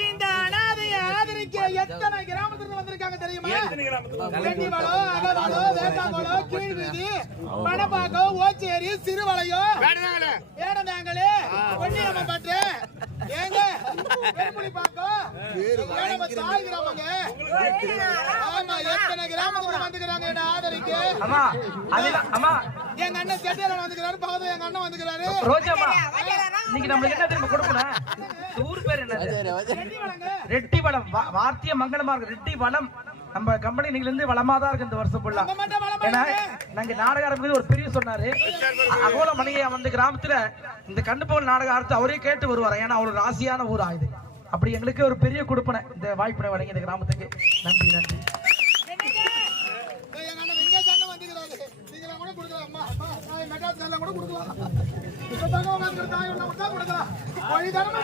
இந்த அனாதையை ஆதரிக்க எத்தனை கிராமத்துல வந்திருக்காங்க தெரியுமா? வெட்டிவளம் அகவளம் வேட்டாங்குளம் கீழ்வீதி பணப்பாக்கம் ஓச்சேரி சிறுவளையம் ஏடந்தாங்களே பொன்னியம்மன் பட்டு ஏங்க பெருமுடிப்பாக்கம் நம்ம தாய் கிராமங்க. ஆமா எத்தனை கிராமத்துல வந்துக்கிறாங்க என்ன ஆதரிக்க? அம்மா அது அம்மா. எங்க அண்ணன் செட்டியார் வந்துக்கிறாரு பக்கத்துல எங்க அண்ணன் வந்துக்கிறாரு. இன்னைக்கு நம்மளுக்கு என்ன தெரியுமா கொடுக்கணும் ஊர் பேர் வெட்டிவளங்க ரெட்டி வளம். வார்த்தைய மங்களமா இருக்கு. ரெட்டி வளம். நம்ம கம்பெனி இன்னைக்கு இருந்து வளமா தான் இருக்கு இந்த வருஷம் ஃபுல்லா ஏன்னா. நாங்க நாடக ஆரம்பிக்கிறது ஒரு பெரிய சொன்னாரு. அகோல மணிகையா வந்து கிராமத்துல இந்த கண்டுபோல் நாடக ஆரம்பித்து அவரே கேட்டு வருவார். ஏன்னா அவர் ராசியான ஊர் ஆயுது அப்படி எங்களுக்கு ஒரு பெரிய கொடுப்பனை இந்த வாய்ப்பினை வழங்கி இந்த கிராமத்துக்கு. நன்றி நன்றி எங்க அண்ணன் வெங்கடேஷ் அண்ணன் வந்துக்கிறாரு கூட கொடுக்கலாம் அம்மா. நான் மெட்ராஸ் கூட கொடுக்கலாம். இப்ப தாங்க உங்க தாய் கொடுக்கலாம். வழி தானே